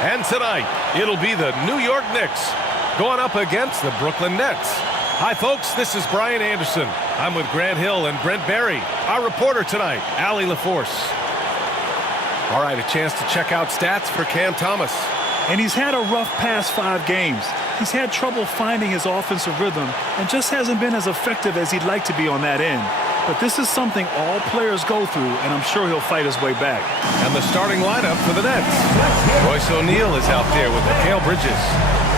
And tonight, it'll be the New York Knicks going up against the Brooklyn Nets. Hi, folks. This is Brian Anderson. I'm with Grant Hill and Brent Barry. Our reporter tonight, Allie LaForce. All right, a chance to check out stats for Cam Thomas. And he's had a rough past 5 games. He's had trouble finding his offensive rhythm and just hasn't been as effective as he'd like to be on that end. But this is something all players go through, and I'm sure he'll fight his way back. And the starting lineup for the Nets. Royce O'Neal is out there with Mikal Bridges.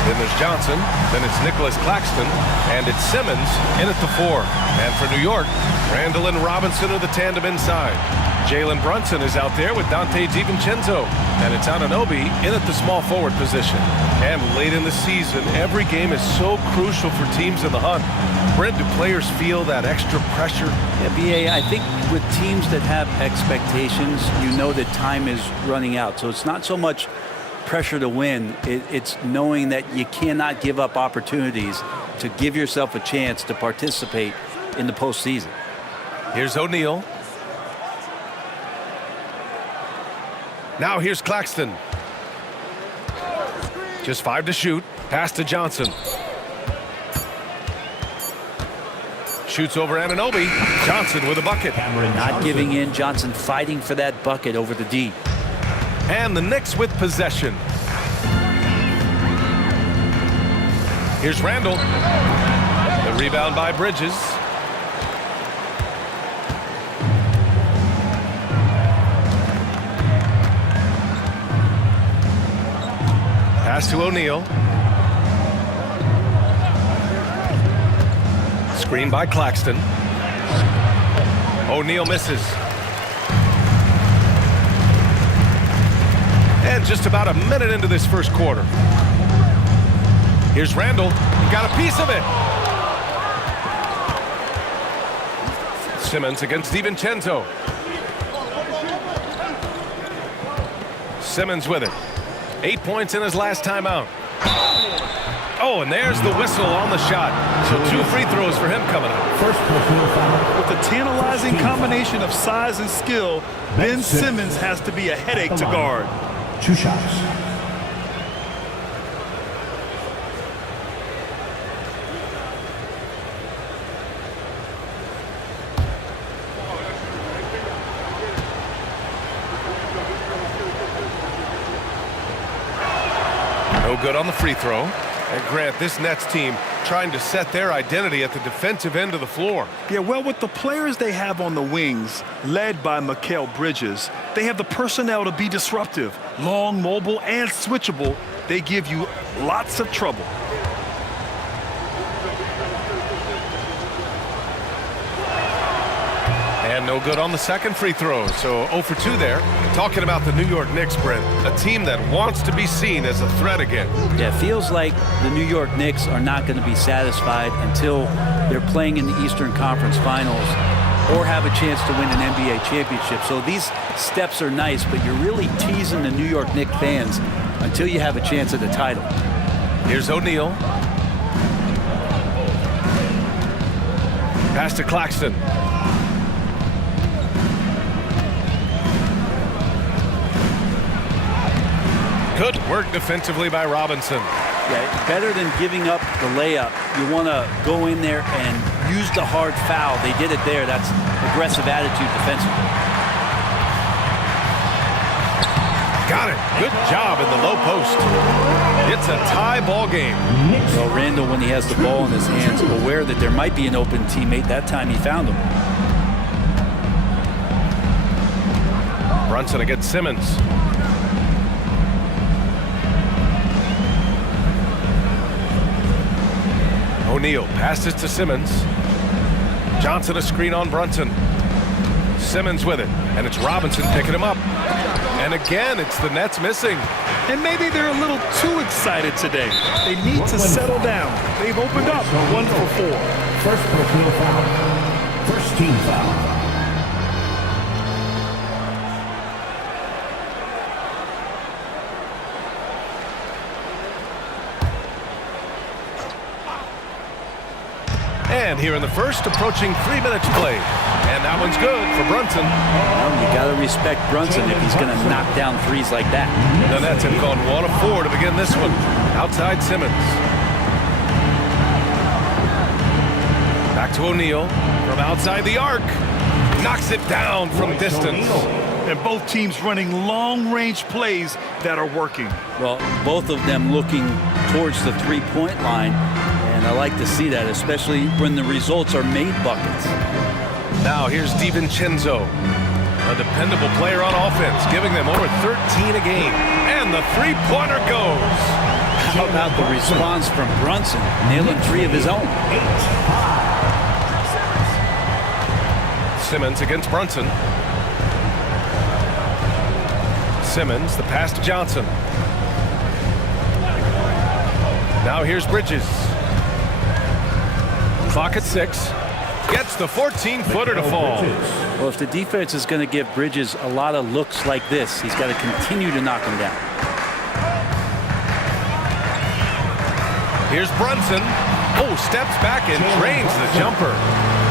Then there's Johnson, then it's Nicholas Claxton, and it's Simmons in at the 4. And for New York, Randall and Robinson are the tandem inside. Jalen Brunson is out there with Dante DiVincenzo, and it's Anunoby in at the small forward position. And late in the season, every game is so crucial for teams in the hunt. Brent, do players feel that extra pressure? Yeah, B.A., I think with teams that have expectations, you know that time is running out. So it's not so much pressure to win. It's knowing that you cannot give up opportunities to give yourself a chance to participate in the postseason. Here's O'Neal. Now here's Claxton. Just 5 to shoot. Pass to Johnson. Shoots over Anunoby. Johnson with a bucket. Not giving in. Johnson fighting for that bucket over the D. And the Knicks with possession. Here's Randall. The rebound by Bridges. Pass to O'Neal. Screen by Claxton. O'Neal misses. And just about a minute into this first quarter. Here's Randall. Got a piece of it. Simmons against DiVincenzo. Simmons with it. 8 points in his last time out. Oh, and there's the whistle on the shot. So 2 free throws for him coming up. With a tantalizing combination of size and skill, Ben Simmons has to be a headache to guard. 2 shots. No good on the free throw. And Grant, this Nets team trying to set their identity at the defensive end of the floor. Yeah, well, with the players they have on the wings, led by Mikal Bridges, they have the personnel to be disruptive. Long, mobile, and switchable. They give you lots of trouble. And no good on the second free throw. So 0 for 2 there. Talking about the New York Knicks, Brent, a team that wants to be seen as a threat again. Yeah, it feels like the New York Knicks are not going to be satisfied until they're playing in the Eastern Conference Finals or have a chance to win an NBA championship. So these steps are nice, but you're really teasing the New York Knicks fans until you have a chance at the title. Here's O'Neal. Pass to Claxton. Good work defensively by Robinson. Yeah, better than giving up the layup. You want to go in there and use the hard foul. They did it there. That's aggressive attitude defensively. Got it. Good job in the low post. It's a tie ball game. Well, Randall, when he has the ball in his hands, aware that there might be an open teammate. That time he found him. Brunson against Simmons. O'Neal passes to Simmons. Johnson a screen on Brunson. Simmons with it, and it's Robinson picking him up. And again, it's the Nets missing. And maybe they're a little too excited today. They need to settle down. They've opened up 1 for 4. First personal foul. First team foul. And here in the first, approaching 3 minutes played. And that one's good for Brunson. Well, you got to respect Brunson if he's going to knock down threes like that. The Nets have gone 1 of 4 to begin this one. Outside Simmons. Back to O'Neal from outside the arc. Knocks it down from distance. And both teams running long-range plays that are working. Well, both of them looking towards the three-point line, and I like to see that, especially when the results are made buckets. Now here's DiVincenzo, a dependable player on offense, giving them over 13 a game. And the three-pointer goes. How about the response from Brunson, nailing 3 of his own? Simmons against Brunson. Simmons, the pass to Johnson. Now here's Bridges. Clock at 6. Gets the 14-footer to fall. Well, if the defense is going to give Bridges a lot of looks like this, he's got to continue to knock him down. Here's Brunson. Oh, steps back and drains the jumper.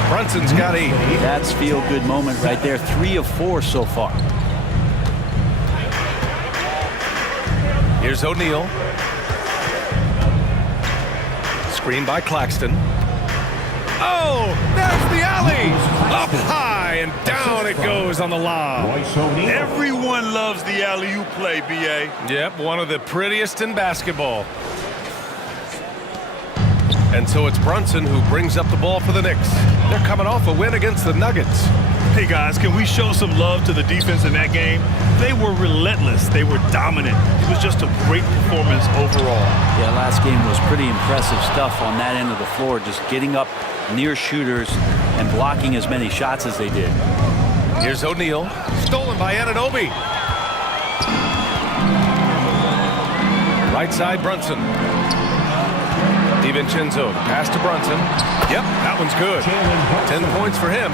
Brunson's got 8. That's feel-good moment right there. 3 of 4 so far. Here's O'Neal. Screen by Claxton. Oh, there's the alley. Up high and down it goes on the lob. Everyone loves the alley-oop play, B.A. Yep, one of the prettiest in basketball. And so it's Brunson who brings up the ball for the Knicks. They're coming off a win against the Nuggets. Hey, guys, can we show some love to the defense in that game? They were relentless. They were dominant. It was just a great performance overall. Yeah, last game was pretty impressive stuff on that end of the floor, just getting up near shooters and blocking as many shots as they did. Here's O'Neal. Stolen by Anunoby. Right side, Brunson. DiVincenzo, pass to Brunson. Yep, that one's good. 10 points for him.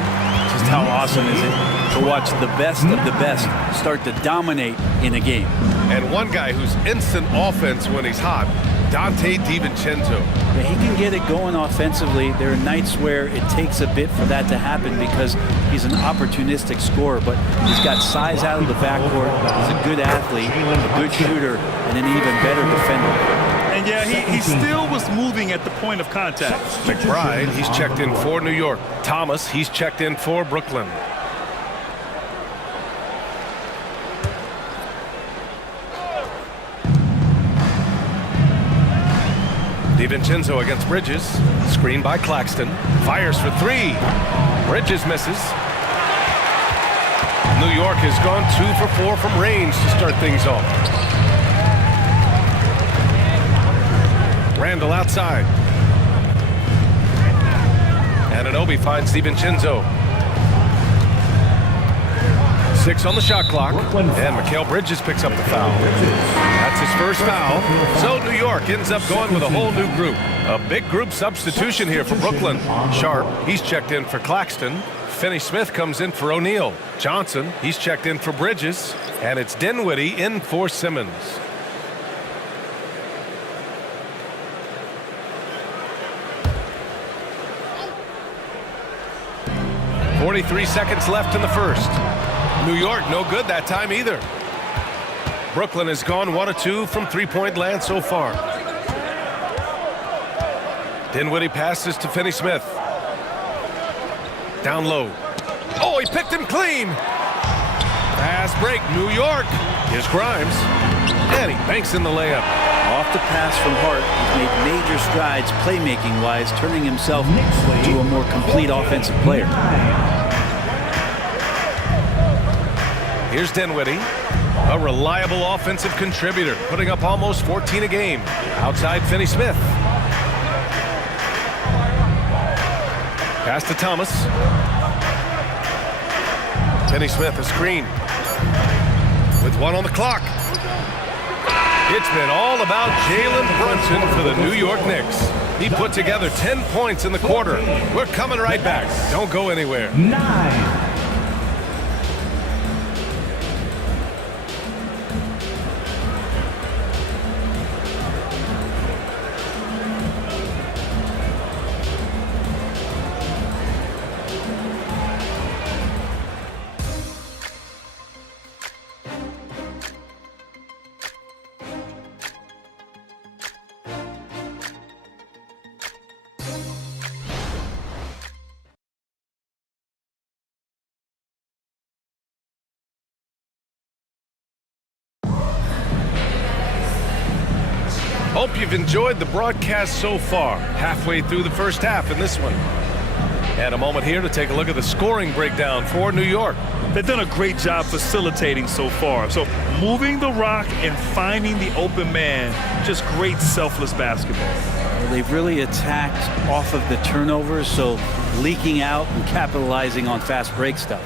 Just how awesome is it to watch the best of the best start to dominate in a game. And one guy who's instant offense when he's hot, Dante DiVincenzo. Yeah, he can get it going offensively. There are nights where it takes a bit for that to happen because he's an opportunistic scorer, but he's got size out of the backcourt. He's a good athlete, a good shooter, and an even better defender. And yeah, he still was moving at the point of contact. McBride, he's checked in for New York. Thomas, he's checked in for Brooklyn. DiVincenzo against Bridges. Screen by Claxton. Fires for 3. Bridges misses. New York has gone 2 for 4 from range to start things off. Randall outside. Anunoby finds DiVincenzo. 6 on the shot clock. And Mikal Bridges picks up the foul. That's his first foul. So New York ends up going with a whole new group. A big group substitution here for Brooklyn. Sharp, he's checked in for Claxton. Finney-Smith comes in for O'Neal. Johnson, he's checked in for Bridges. And it's Dinwiddie in for Simmons. 43 seconds left in the first. New York, no good that time either. Brooklyn has gone 1 of 2 from three-point land so far. Dinwiddie passes to Finney-Smith. Down low. Oh, he picked him clean. Fast break, New York. Here's Grimes. And he banks in the layup. Off the pass from Hart, he's made major strides playmaking-wise, turning himself into a more complete offensive player. Here's Dinwiddie, a reliable offensive contributor, putting up almost 14 a game. Outside Finney-Smith. Pass to Thomas. Finney-Smith, a screen. With 1 on the clock. It's been all about Jalen Brunson for the New York Knicks. He put together 10 points in the quarter. We're coming right back. Don't go anywhere. 9. Hope you've enjoyed the broadcast so far. Halfway through the first half in this one. And a moment here to take a look at the scoring breakdown for New York. They've done a great job facilitating so far. So moving the rock and finding the open man, just great selfless basketball. Well, they've really attacked off of the turnovers, so leaking out and capitalizing on fast break stuff.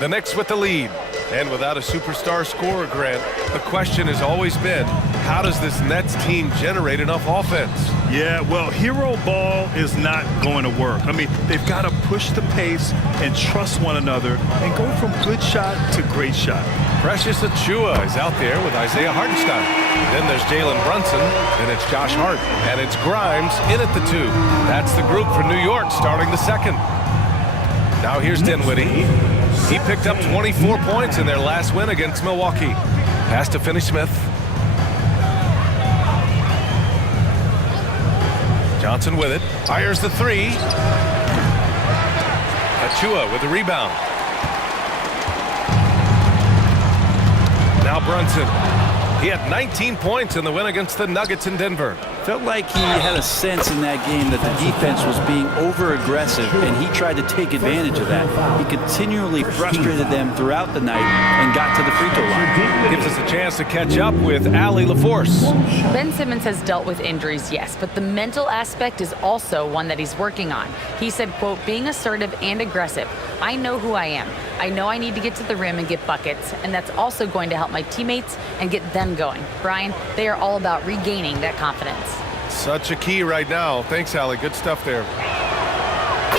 The Knicks with the lead. And without a superstar scorer, Grant, the question has always been, how does this Nets team generate enough offense? Yeah, well, hero ball is not going to work. I mean, they've got to push the pace and trust one another and go from good shot to great shot. Precious Achiuwa is out there with Isaiah Hartenstein. Then there's Jalen Brunson, and it's Josh Hart, and it's Grimes in at the 2. That's the group for New York starting the second. Now here's Dinwiddie. He picked up 24 points in their last win against Milwaukee. Pass to Finney-Smith. Johnson with it. Fires the 3. Achiuwa with the rebound. Now Brunson. He had 19 points in the win against the Nuggets in Denver. Felt like he had a sense in that game that the defense was being over-aggressive, and he tried to take advantage of that. He continually frustrated them throughout the night and got to the free throw line. Gives us a chance to catch up with Allie LaForce. Ben Simmons has dealt with injuries, yes, but the mental aspect is also one that he's working on. He said, quote, being assertive and aggressive. I know who I am. I know I need to get to the rim and get buckets, and that's also going to help my teammates and get them going. Brian, they are all about regaining that confidence. Such a key right now. Thanks, Allie. Good stuff there.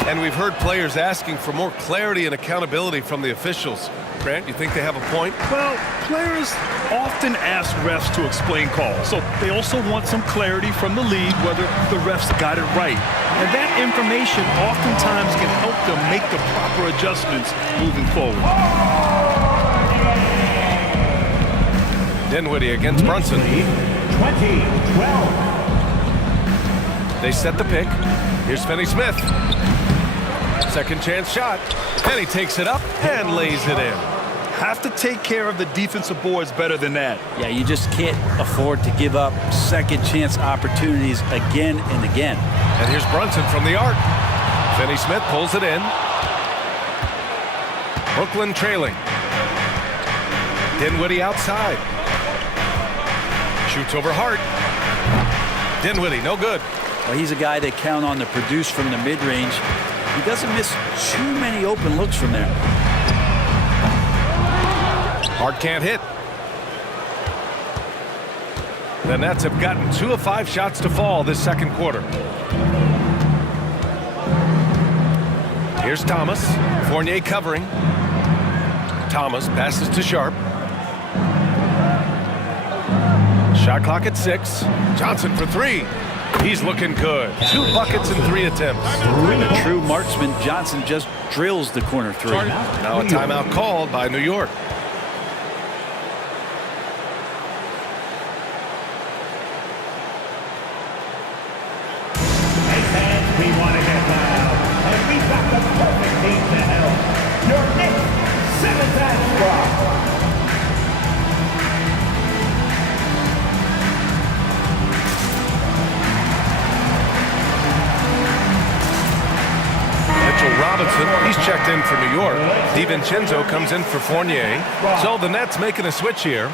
And we've heard players asking for more clarity and accountability from the officials. Grant, you think they have a point? Well, players often ask refs to explain calls, so they also want some clarity from the league whether the refs got it right. And that information oftentimes can help them make the proper adjustments moving forward. Dinwiddie against Brunson. 20-12. They set the pick. Here's Finney-Smith. Second chance shot. And he takes it up and lays it in. Have to take care of the defensive boards better than that. Yeah, you just can't afford to give up second chance opportunities again and again. And here's Brunson from the arc. Finney-Smith pulls it in. Brooklyn trailing. Dinwiddie outside. Shoots over Hart. Dinwiddie, no good. Well, he's a guy they count on to produce from the mid-range. He doesn't miss too many open looks from there. Hart can't hit. The Nets have gotten 2 of 5 shots to fall this second quarter. Here's Thomas. Fournier covering. Thomas passes to Sharp. Shot clock at 6. Johnson for 3. He's looking good. 2 buckets in 3 attempts. A true marksman, Johnson just drills the corner 3. Now a timeout called by New York. We want to get loud, and we've got the perfect team to help. Your Knicks 7th squad. Robinson, he's checked in for New York. DiVincenzo comes in for Fournier. So the Nets making a switch here.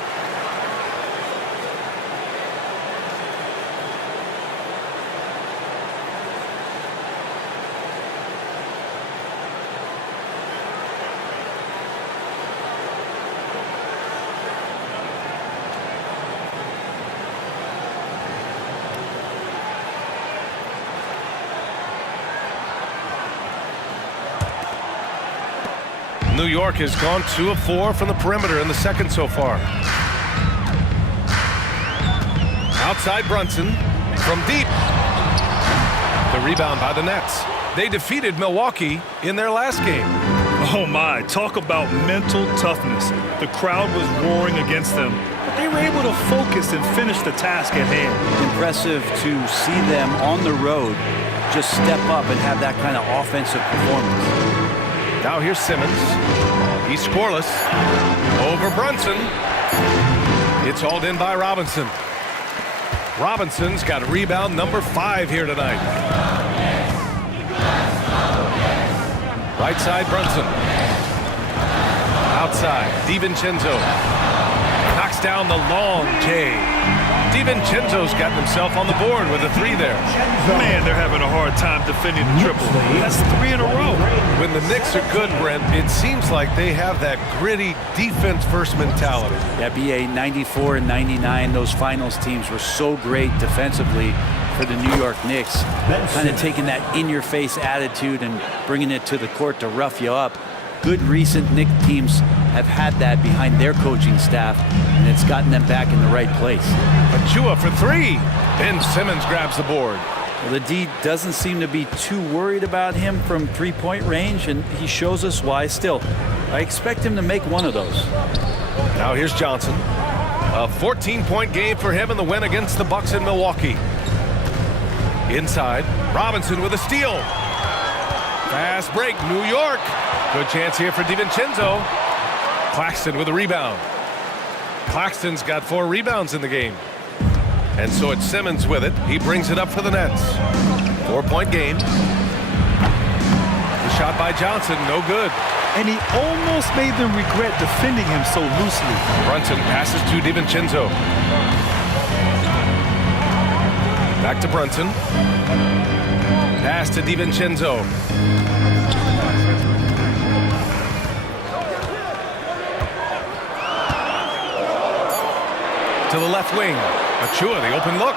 New York has gone 2 of 4 from the perimeter in the second so far. Outside Brunson from deep. The rebound by the Nets. They defeated Milwaukee in their last game. Oh my, talk about mental toughness. The crowd was roaring against them, but they were able to focus and finish the task at hand. Impressive to see them on the road just step up and have that kind of offensive performance. Now here's Simmons. He's scoreless. Over Brunson. It's hauled in by Robinson. Robinson's got rebound number 5 here tonight. Right side, Brunson. Outside, DiVincenzo. Knocks down the long J. DiVincenzo's gotten himself on the board with a 3 there. Man, they're having a hard time defending the triple. That's 3 in a row. When the Knicks are good, Brent, it seems like they have that gritty defense-first mentality. Yeah, BA 94 and 99, those finals teams were so great defensively for the New York Knicks. Kind of taking that in-your-face attitude and bringing it to the court to rough you up. Good recent Knicks teams have had that behind their coaching staff, and it's gotten them back in the right place. Achua for 3. Ben Simmons grabs the board. Well, the D doesn't seem to be too worried about him from three-point range, and he shows us why still. I expect him to make one of those. Now here's Johnson. A 14-point game for him in the win against the Bucks in Milwaukee. Inside, Robinson with a steal. Fast break, New York. Good chance here for DiVincenzo. Claxton with a rebound. Claxton's got 4 rebounds in the game. And so it's Simmons with it. He brings it up for the Nets. 4-point game. The shot by Johnson, no good. And he almost made them regret defending him so loosely. Brunson passes to DiVincenzo. Back to Brunson. Pass to DiVincenzo. To the left wing. Achua, the open look.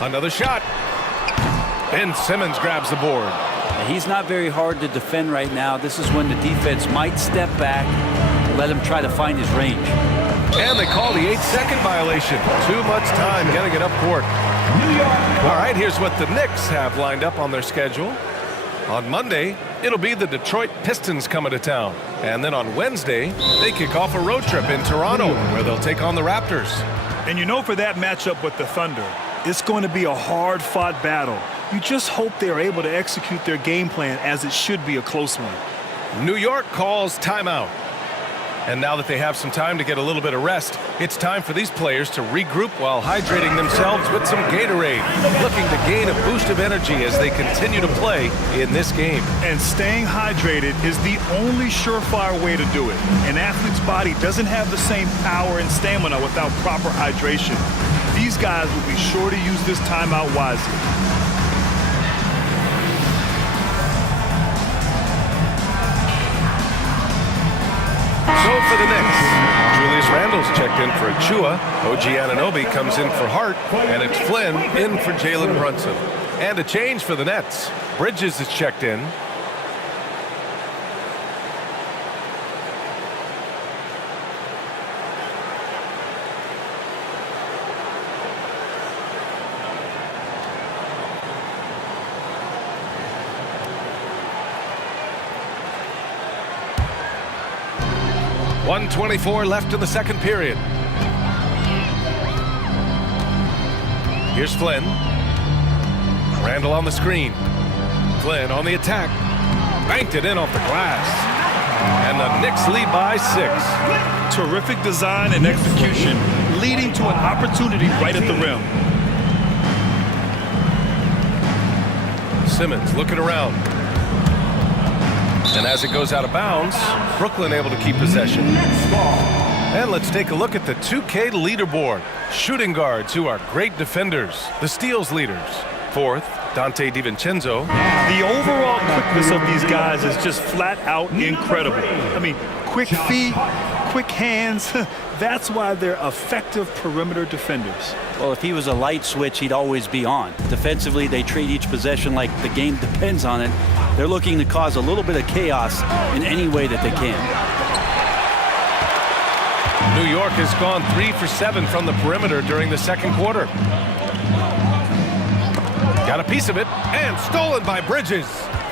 Another shot. Ben Simmons grabs the board. He's not very hard to defend right now. This is when the defense might step back, let him try to find his range. And they call the 8-second violation. Too much time getting it up court. All right, here's what the Knicks have lined up on their schedule. On Monday, it'll be the Detroit Pistons coming to town. And then on Wednesday, they kick off a road trip in Toronto, where they'll take on the Raptors. And you know, for that matchup with the Thunder, it's going to be a hard-fought battle. You just hope they're able to execute their game plan, as it should be a close one. New York calls timeout. And now that they have some time to get a little bit of rest, it's time for these players to regroup while hydrating themselves with some Gatorade, looking to gain a boost of energy as they continue to play in this game. And staying hydrated is the only surefire way to do it. An athlete's body doesn't have the same power and stamina without proper hydration. These guys will be sure to use this timeout wisely. So for the Knicks, Julius Randle's checked in for Achua. OG Anunoby comes in for Hart, and it's Flynn in for Jalen Brunson. And a change for the Nets. Bridges is checked in. .124 left in the second period. Here's Flynn. Randle on the screen. Flynn on the attack. Banked it in off the glass. And the Knicks lead by 6. Terrific design and execution, leading to an opportunity right at the rim. Simmons looking around. And as it goes out of bounds, Brooklyn able to keep possession. And let's take a look at the 2K leaderboard. Shooting guards who are great defenders. The steals leaders. 4th, Dante DiVincenzo. The overall quickness of these guys is just flat out incredible. I mean, quick feet, quick hands. That's why they're effective perimeter defenders. Well, if he was a light switch, he'd always be on. Defensively, they treat each possession like the game depends on it. They're looking to cause a little bit of chaos in any way that they can. New York has gone 3 for 7 from the perimeter during the second quarter. Got a piece of it, and stolen by Bridges.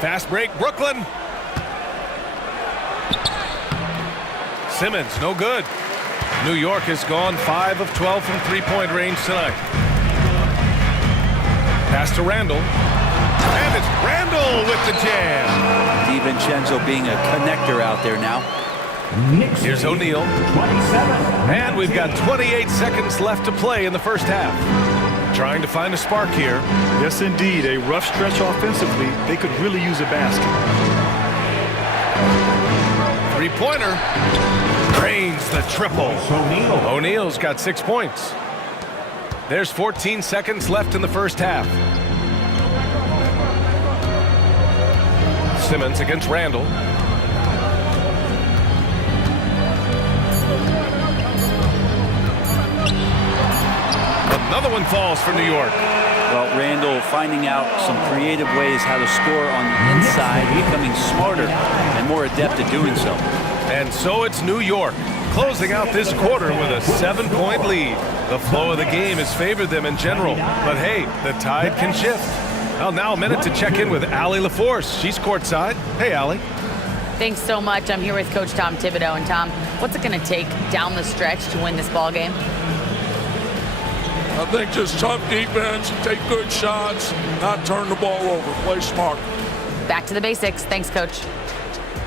Fast break, Brooklyn. Simmons, no good. New York has gone 5 of 12 from three-point range tonight. Pass to Randle. And it's Randle with the jam. DiVincenzo being a connector out there now. Knicks Here's lead, O'Neal. 27. And we've got 28 seconds left to play in the first half. Trying to find a spark here. Yes, indeed. A rough stretch offensively. They could really use a basket. Three-pointer. Drains the triple. O'Neal. O'Neal's got 6 points. There's 14 seconds left in the first half. Simmons against Randall. Another one falls for New York. Well, Randall finding out some creative ways how to score on the inside, becoming smarter and more adept at doing so. And so it's New York closing out this quarter with a 7-point lead. The flow of the game has favored them in general, but hey, the tide can shift. Well, now a minute to check in with Allie LaForce. She's courtside. Hey, Allie. Thanks so much. I'm here with Coach Tom Thibodeau. And Tom, what's it going to take down the stretch to win this ball game? I think just tough defense, take good shots, not turn the ball over, play smart. Back to the basics. Thanks, Coach.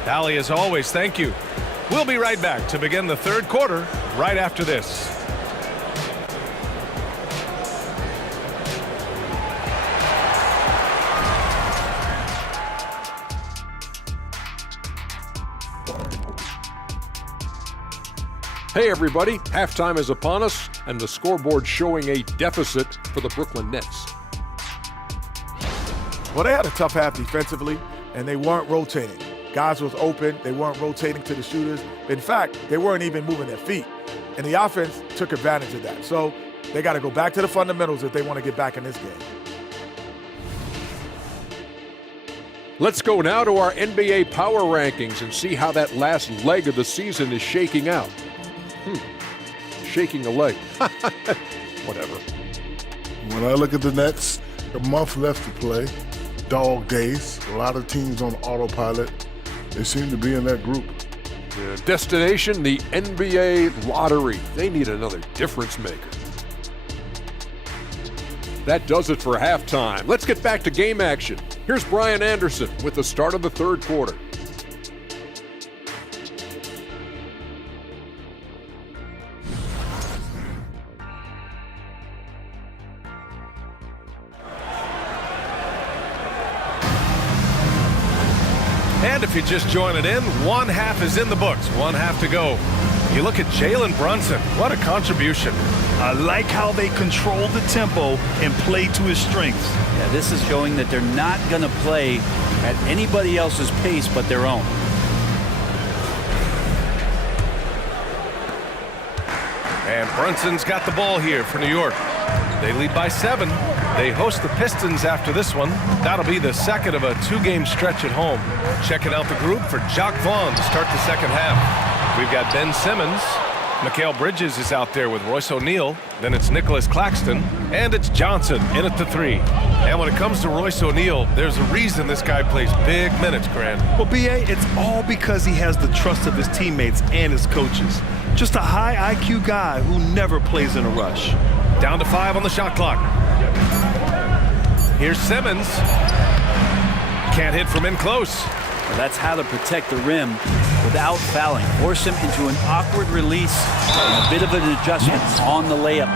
Allie, as always, thank you. We'll be right back to begin the third quarter right after this. Hey everybody, halftime is upon us and the scoreboard showing a deficit for the Brooklyn Nets. Well, they had a tough half defensively, and they weren't rotating. Guys was open. They weren't rotating to the shooters. In fact, they weren't even moving their feet. And the offense took advantage of that. So they got to go back to the fundamentals if they want to get back in this game. Let's go now to our NBA power rankings and see how that last leg of the season is shaking out. Shaking a leg. Whatever. When I look at the Nets, a month left to play, dog days, a lot of teams on autopilot. They seem to be in that group. Destination, the NBA lottery. They need another difference maker. That does it for halftime. Let's get back to game action. Here's Brian Anderson with the start of the third quarter. And if you're just joining in, one half is in the books, one half to go. You look at Jalen Brunson, what a contribution. I like how they control the tempo and play to his strengths. Yeah, this is showing that they're not going to play at anybody else's pace but their own. And Brunson's got the ball here for New York. They lead by 7. They host the Pistons after this one. That'll be the second of a 2-game stretch at home. Checking out the group for Jacque Vaughn to start the second half. We've got Ben Simmons. Mikal Bridges is out there with Royce O'Neal. Then it's Nicholas Claxton. And it's Johnson in at the 3. And when it comes to Royce O'Neal, there's a reason this guy plays big minutes, Grant. Well, B.A., it's all because he has the trust of his teammates and his coaches. Just a high IQ guy who never plays in a rush. Down to 5 on the shot clock. Here's Simmons. Can't hit from in close. Well, that's how to protect the rim without fouling. Force him into an awkward release and a bit of an adjustment on the layup.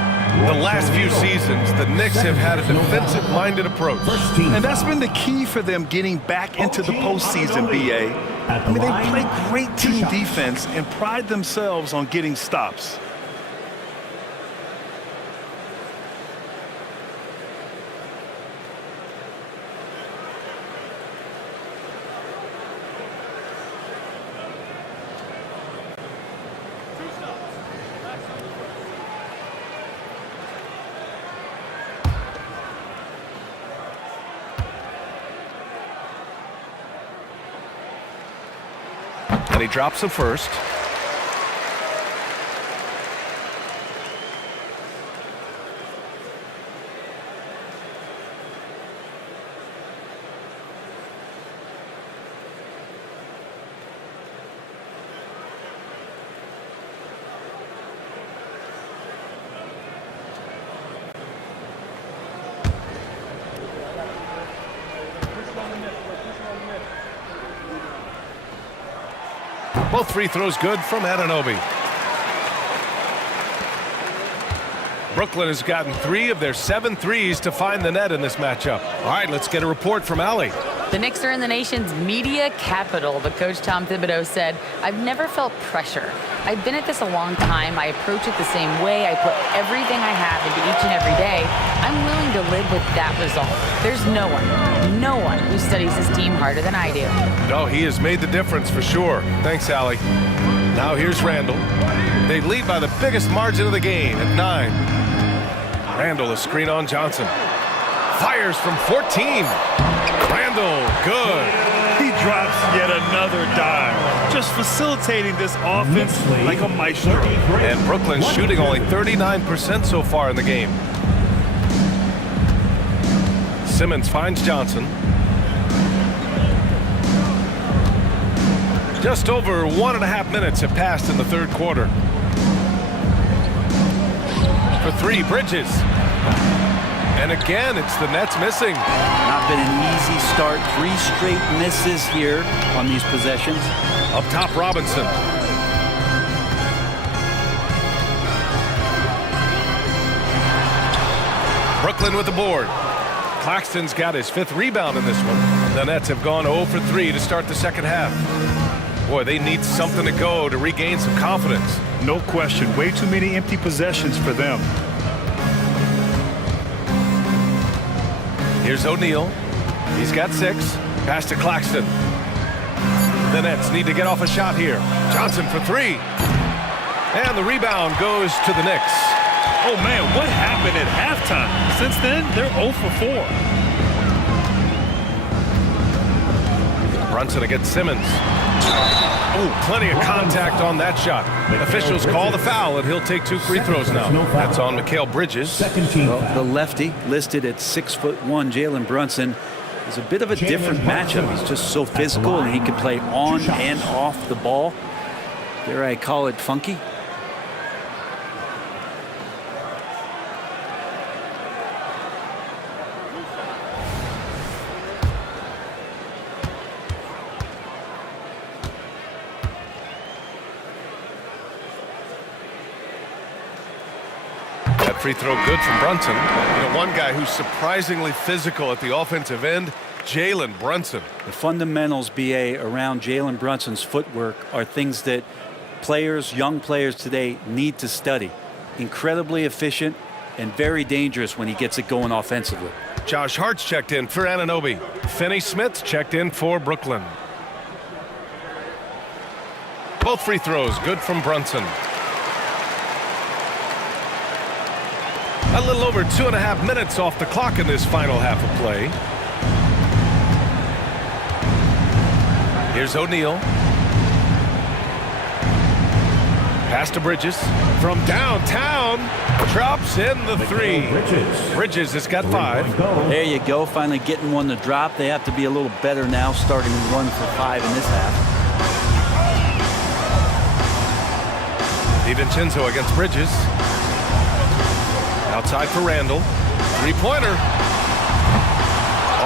The last few seasons, the Knicks have had a defensive-minded approach. And that's been the key for them getting back into the postseason, B.A. I mean, they play great team defense and pride themselves on getting stops. And he drops the first. Both free throws good from Anunoby. Brooklyn has gotten 3 of their 7 threes to find the net in this matchup. All right, let's get a report from Allie. The Knicks are in the nation's media capital, but Coach Tom Thibodeau said, "I've never felt pressure. I've been at this a long time. I approach it the same way. I put everything I have into each and every day. I'm willing to live with that result. There's no one who studies his team harder than I do." No, he has made the difference for sure. Thanks, Allie. Now here's Randall. They lead by the biggest margin of the game at 9. Randall, a screen on Johnson. Fires from 14. Randall, good. He drops yet another dime, just facilitating this offense like a maestro. And Brooklyn's shooting only 39% so far in the game. Simmons finds Johnson. Just over 1.5 minutes have passed in the third quarter. For 3, Bridges. And again, it's the Nets missing. Not been an easy start. 3 straight misses here on these possessions. Up top, Robinson. Brooklyn with the board. Claxton's got his 5th rebound in this one. The Nets have gone 0 for 3 to start the second half. Boy, they need something to go to regain some confidence. No question. Way too many empty possessions for them. Here's O'Neal. He's got 6. Pass to Claxton. The Nets need to get off a shot here. Johnson for 3. And the rebound goes to the Knicks. Oh, man, what happened at halftime? Since then, they're 0 for 4. Brunson against Simmons. Oh, plenty of contact on that shot. Officials call the foul, and he'll take 2 free throws now. That's on Mikal Bridges. Well, the lefty, listed at 6'1", Jalen Brunson, is a bit of a different matchup. He's just so physical, and he can play on and off the ball. Dare I call it funky? Free throw good from Brunson. You know, one guy who's surprisingly physical at the offensive end, Jalen Brunson. The fundamentals, BA, around Jalen Brunson's footwork are things that players, young players today need to study. Incredibly efficient and very dangerous when he gets it going offensively. Josh Hart's checked in for Anunoby. Finney-Smith checked in for Brooklyn. Both free throws good from Brunson. A little over 2.5 minutes off the clock in this final half of play. Here's O'Neal. Pass to Bridges. From downtown. Drops in the 3. Bridges has got 5. There you go. Finally getting one to drop. They have to be a little better now, starting 1 for 5 in this half. DiVincenzo against Bridges. Outside for Randall. 3-pointer.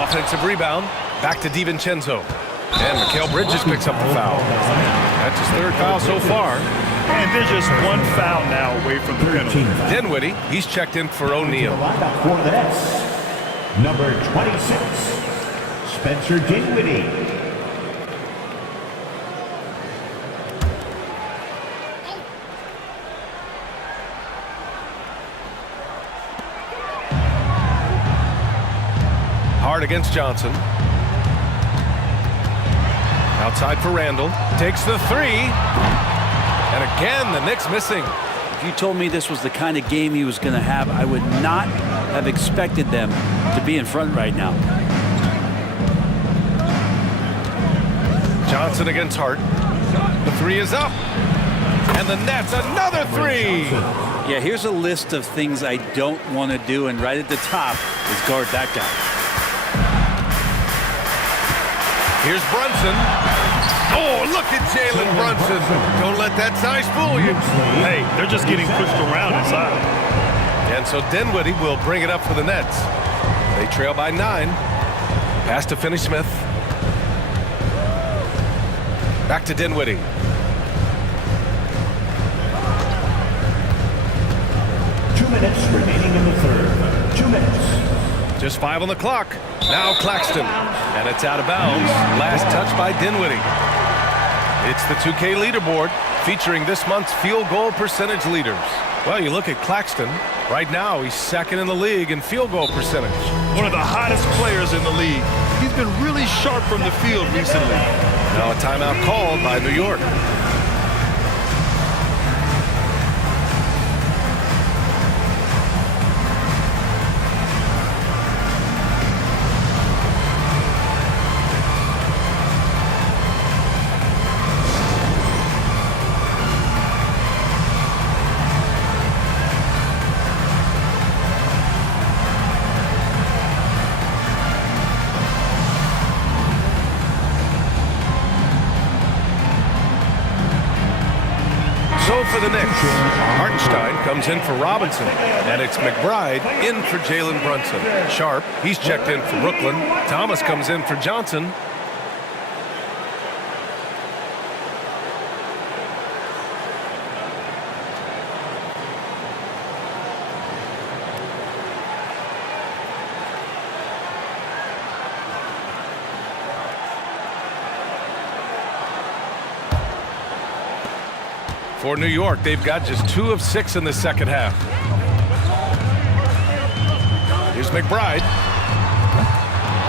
Offensive rebound. Back to DiVincenzo. And Mikal Bridges picks up the foul. That's his 3rd foul so far. And there's just 1 foul now away from the penalty. Dinwiddie, he's checked in for O'Neal. For the Nets, number 26, Spencer Dinwiddie. Hard against Johnson. Outside for Randall. Takes the 3. And again, the Knicks missing. If you told me this was the kind of game he was going to have, I would not have expected them to be in front right now. Johnson against Hart. The 3 is up. And the Nets, another 3. Yeah, here's a list of things I don't want to do, and right at the top is guard that guy. Here's Brunson. Oh, look at Jalen Brunson. Don't let that size fool you. Hey, they're just getting pushed around inside. And so Dinwiddie will bring it up for the Nets. They trail by 9. Pass to Finney-Smith. Back to Dinwiddie. Just 5 on the clock. Now Claxton. And it's out of bounds. Last touch by Dinwiddie. It's the 2K leaderboard featuring this month's field goal percentage leaders. Well, you look at Claxton. Right now, he's second in the league in field goal percentage. One of the hottest players in the league. He's been really sharp from the field recently. Now a timeout called by New York. For the Knicks, Hartenstein comes in for Robinson, and it's McBride in for Jalen Brunson. Sharp, he's checked in for Brooklyn. Thomas comes in for Johnson. For New York, they've got just 2 of 6 in the second half. Here's McBride.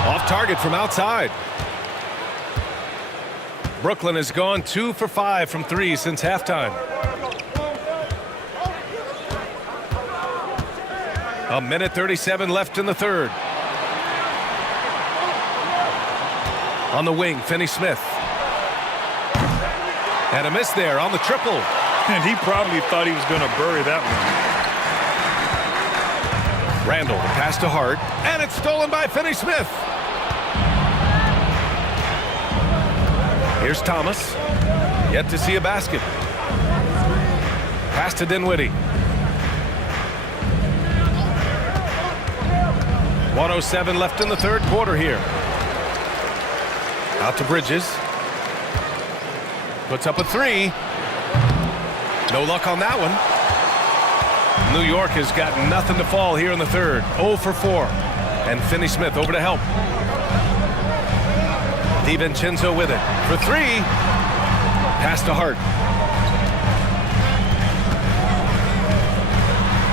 Off target from outside. Brooklyn has gone 2 for 5 from 3 since halftime. A minute 37 left in the third. On the wing, Finney-Smith. And a miss there on the triple. And he probably thought he was going to bury that one. Randall, the pass to Hart, and it's stolen by Finney-Smith. Here's Thomas. Yet to see a basket. Pass to Dinwiddie. 1:07 left in the third quarter here. Out to Bridges. Puts up a 3. No luck on that one. New York has got nothing to fall here in the third. 0 for 4. And Finney-Smith over to help. DiVincenzo with it for 3. Pass to Hart.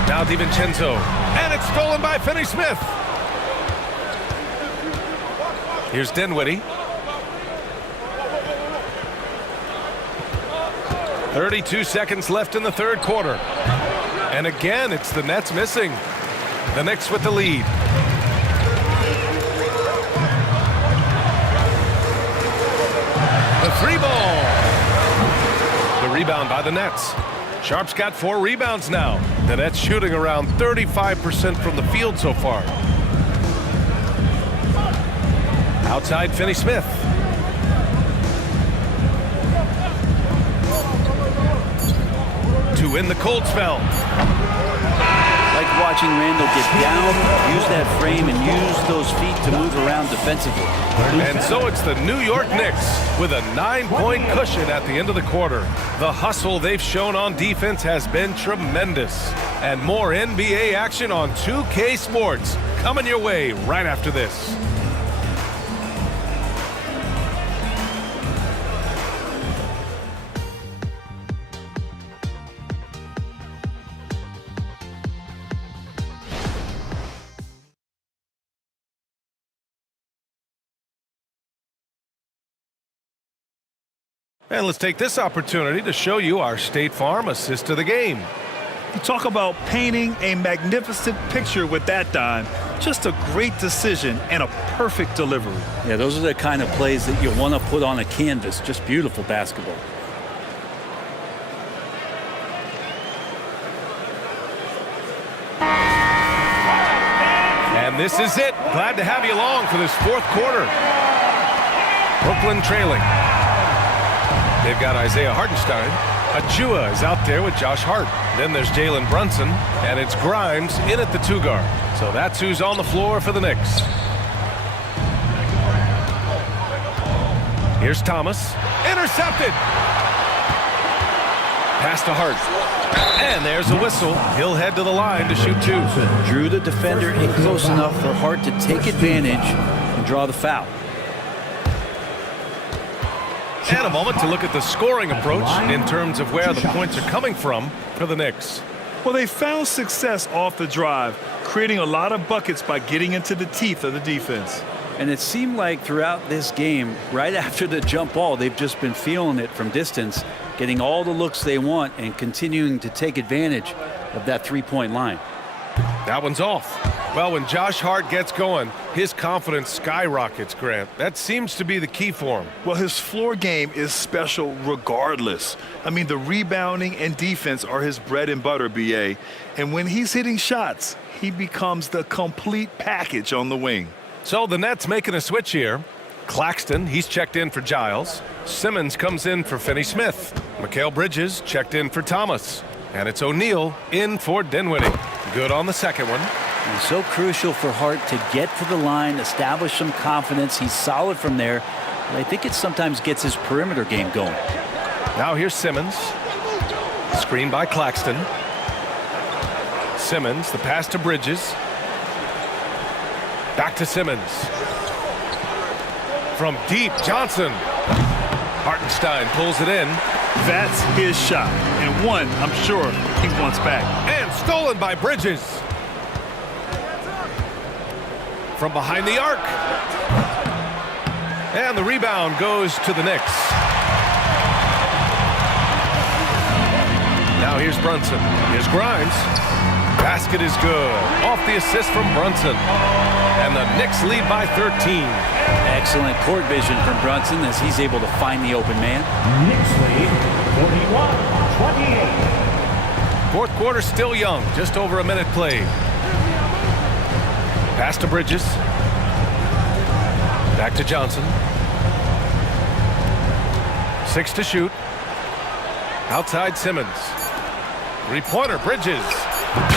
Now DiVincenzo. And it's stolen by Finney-Smith. Here's Dinwiddie. 32 seconds left in the third quarter. And again, it's the Nets missing. The Knicks with the lead. The 3 ball. The rebound by the Nets. Sharp's got 4 rebounds now. The Nets shooting around 35% from the field so far. Outside Finney-Smith. To win the cold spell. Like watching Randall get down, use that frame, and use those feet to move around defensively. And so it's the New York Knicks with a 9-point cushion at the end of the quarter. The hustle they've shown on defense has been tremendous. And more NBA action on 2K Sports coming your way right after this. And let's take this opportunity to show you our State Farm assist to the game. You talk about painting a magnificent picture with that dime. Just a great decision and a perfect delivery. Yeah, those are the kind of plays that you want to put on a canvas. Just beautiful basketball. And this is it. Glad to have you along for this fourth quarter. Brooklyn trailing. They've got Isaiah Hartenstein. Achua is out there with Josh Hart. Then there's Jalen Brunson, and it's Grimes in at the 2 guard. So that's who's on the floor for the Knicks. Here's Thomas. Intercepted. Pass to Hart. And there's a whistle. He'll head to the line to shoot two. Drew the defender in close enough for Hart to take advantage and draw the foul. And a moment to look at the scoring approach in terms of where the points are coming from for the Knicks. Well, they found success off the drive, creating a lot of buckets by getting into the teeth of the defense. And it seemed like throughout this game, right after the jump ball, they've just been feeling it from distance, getting all the looks they want and continuing to take advantage of that three-point line. That one's off. Well, when Josh Hart gets going, his confidence skyrockets, Grant. That seems to be the key for him. Well, his floor game is special regardless. I mean, the rebounding and defense are his bread and butter, BA. And when he's hitting shots, he becomes the complete package on the wing. So the Nets making a switch here. Claxton, he's checked in for Giles. Simmons comes in for Finney-Smith. Mikal Bridges checked in for Thomas. And it's O'Neal in for Dinwiddie. Good on the second one. And so crucial for Hart to get to the line, establish some confidence. He's solid from there. But I think it sometimes gets his perimeter game going. Now here's Simmons. Screen by Claxton. Simmons, the pass to Bridges. Back to Simmons. From deep, Johnson. Hartenstein pulls it in. That's his shot, and one I'm sure he wants back. And stolen by Bridges. From behind the arc. And the rebound goes to the Knicks. Now here's Brunson. Here's Grimes. Basket is good. Off the assist from Brunson. And the Knicks lead by 13. Excellent court vision from Brunson as he's able to find the open man. Knicks lead 41-28. Fourth quarter still young. Just over a minute played. Pass to Bridges. Back to Johnson. 6 to shoot. Outside Simmons. Three-pointer Bridges.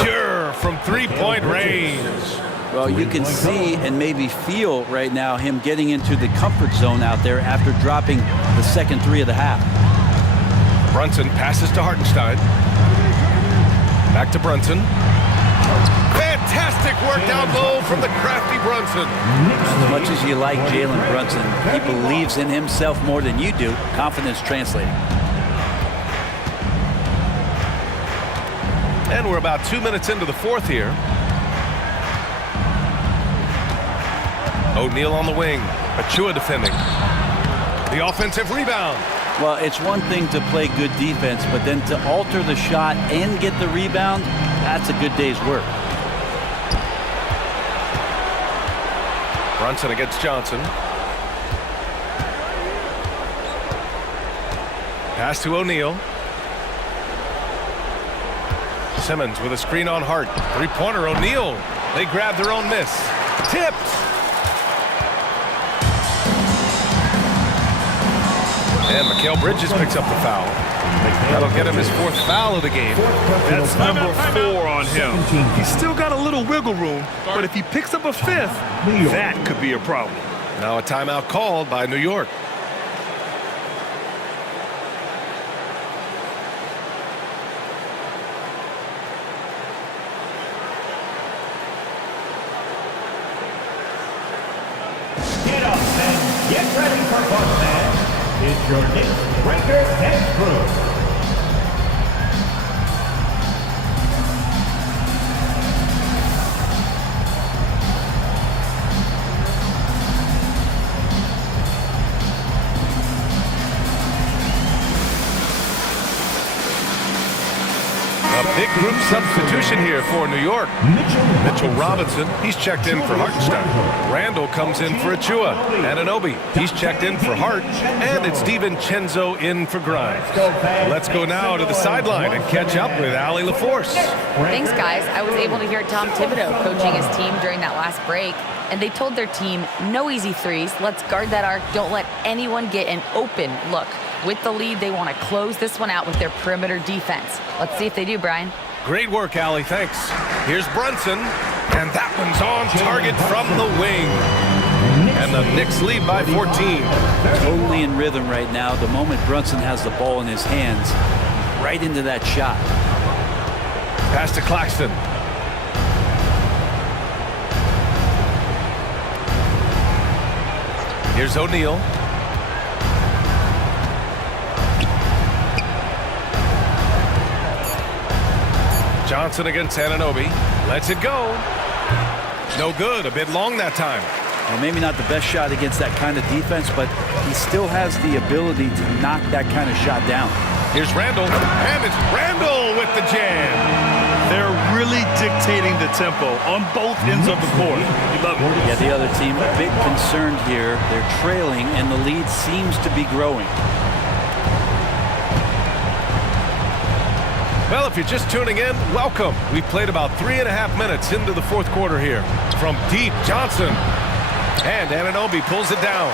Pure from three-point range. Well, you can see and maybe feel right now him getting into the comfort zone out there after dropping the second three of the half. Brunson passes to Hartenstein. Back to Brunson. Fantastic work down low from the crafty Brunson. As much as you like Jalen Brunson, he believes in himself more than you do. Confidence translating. And we're about 2 minutes into the fourth here. O'Neal on the wing. Achua defending. The offensive rebound. Well, it's one thing to play good defense, but then to alter the shot and get the rebound, that's a good day's work. Brunson against Johnson. Pass to O'Neal. Simmons with a screen on Hart. Three-pointer O'Neal. They grab their own miss. Tipped. And Mikal Bridges picks up the foul. That'll get him his fourth foul of the game. That's number 4 on him. He's still got a little wiggle room, but if he picks up a fifth, that could be a problem. Now a timeout called by New York. Get up and get ready for fun, man. It's your Knicks Breakers and Crew. A big group substitution here for New York. Mitchell Robinson, he's checked in for Hartenstein. Randall comes in for Achua. Anunoby, he's checked in for Hart. And it's DiVincenzo in for Grimes. Let's go now to the sideline and catch up with Allie LaForce. Thanks, guys. I was able to hear Tom Thibodeau coaching his team during that last break, and they told their team, no easy threes. Let's guard that arc. Don't let anyone get an open look. With the lead, they want to close this one out with their perimeter defense. Let's see if they do, Brian. Great work, Allie. Thanks. Here's Brunson, and that one's on target from the wing. And the Knicks lead by 14. Totally in rhythm right now. The moment Brunson has the ball in his hands, right into that shot. Pass to Claxton. Here's O'Neal. Johnson against Anunoby. Lets it go. No good. A bit long that time. Well, maybe not the best shot against that kind of defense, but he still has the ability to knock that kind of shot down. Here's Randall, and it's Randall with the jam. They're really dictating the tempo on both ends of the court. You love it. Yeah, the other team a bit concerned here. They're trailing, and the lead seems to be growing. Well, if you're just tuning in, welcome. We played about 3.5 minutes into the fourth quarter here. From deep, Johnson. And Anunoby pulls it down.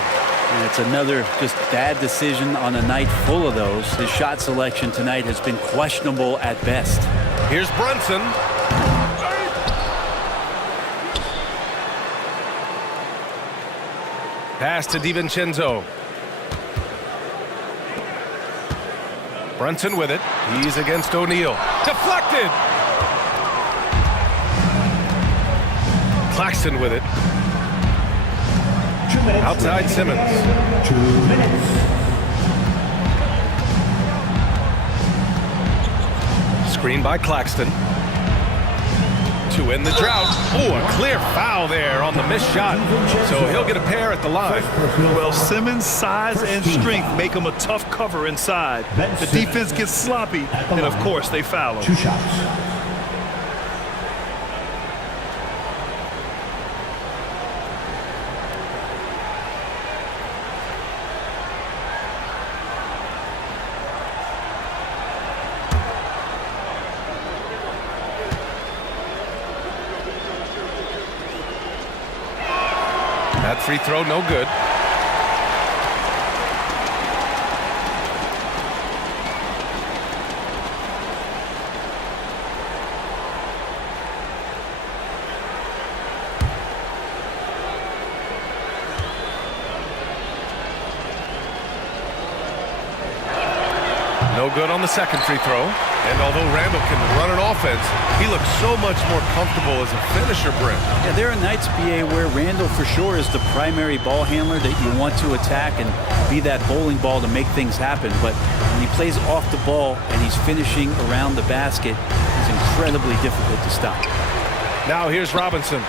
And it's another just bad decision on a night full of those. His shot selection tonight has been questionable at best. Here's Brunson. Pass to DiVincenzo. Brunson with it. He's against O'Neal. Deflected! Claxton with it. 2 minutes. Outside Simmons. 2 minutes. Screen by Claxton. To end the drought. Oh, a clear foul there on the missed shot. So he'll get a pair at the line. Well, Simmons' size and strength make him a tough cover inside. The defense gets sloppy, and of course they foul him. 2 shots. That free throw, no good. No good on the second free throw. And although Randall can run an offense, he looks so much more comfortable as a finisher, Brent. Yeah, there are nights, BA, where Randall for sure is the primary ball handler that you want to attack and be that bowling ball to make things happen. But when he plays off the ball and he's finishing around the basket, it's incredibly difficult to stop. Now here's Robinson.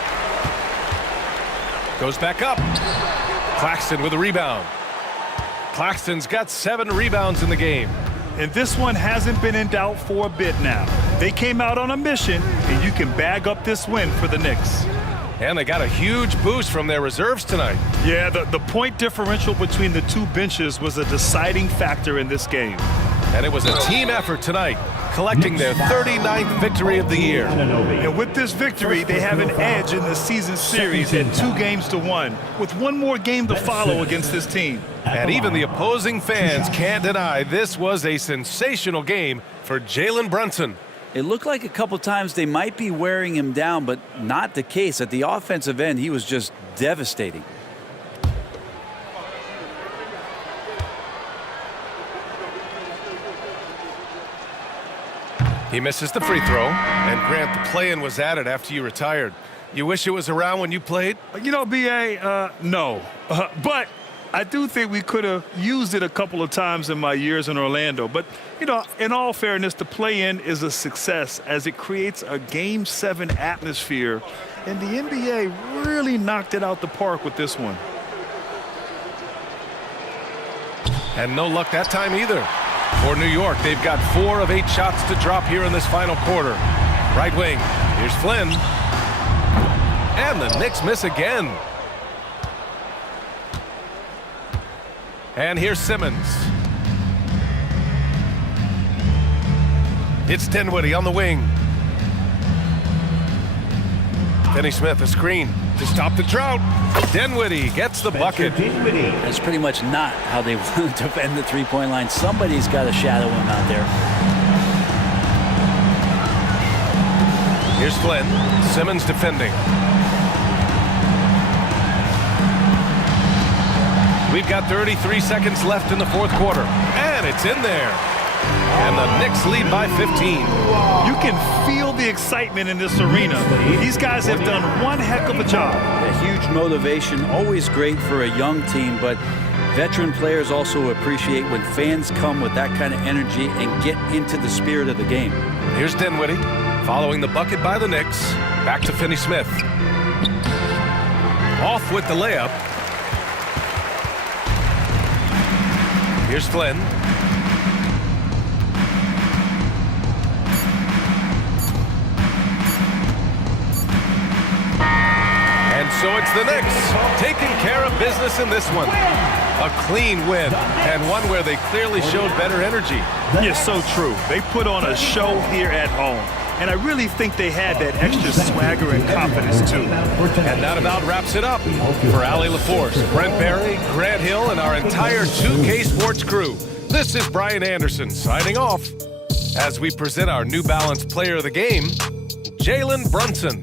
Goes back up. Claxton with a rebound. Claxton's got 7 rebounds in the game. And this one hasn't been in doubt for a bit now. They came out on a mission, and you can bag up this win for the Knicks. And they got a huge boost from their reserves tonight. Yeah, the point differential between the two benches was a deciding factor in this game. And it was a team effort tonight, collecting their 39th victory of the year. And with this victory, they have an edge in the season series at 2-1, with one more game to follow against this team. And even the opposing fans can't deny this was a sensational game for Jalen Brunson. It looked like a couple times they might be wearing him down, but not the case. At the offensive end, he was just devastating. He misses the free throw. And Grant, the play-in was added after you retired. You wish it was around when you played? You know, B.A., no. But I do think we could have used it a couple of times in my years in Orlando. But, you know, in all fairness, the play-in is a success as it creates a Game 7 atmosphere. And the NBA really knocked it out the park with this one. And no luck that time either. For New York, they've got 4 of 8 shots to drop here in this final quarter. Right wing, here's Flynn. And the Knicks miss again. And here's Simmons. It's Dinwiddie on the wing. Finney Smith, a screen to stop the drought. Dinwiddie gets the bucket. That's pretty much not how they want to defend the three-point line. Somebody's got to shadow him out there. Here's Flynn. Simmons defending. We've got 33 seconds left in the fourth quarter. And it's in there. and the Knicks lead by 15. You can feel the excitement in this arena. These guys have done one heck of a job. A huge motivation, always great for a young team, but veteran players also appreciate when fans come with that kind of energy and get into the spirit of the game. Here's Dinwiddie following the bucket by the Knicks. Back to Finney-Smith. Off with the layup. Here's Flynn. And so it's the Knicks taking care of business in this one. A clean win, and one where they clearly showed better energy. You're so true. They put on a show here at home. And I really think they had that extra swagger and confidence, too. And that about wraps it up. For Allie LaForce, Brent Barry, Grant Hill, and our entire 2K Sports crew, this is Brian Anderson signing off as we present our New Balance Player of the Game, Jalen Brunson.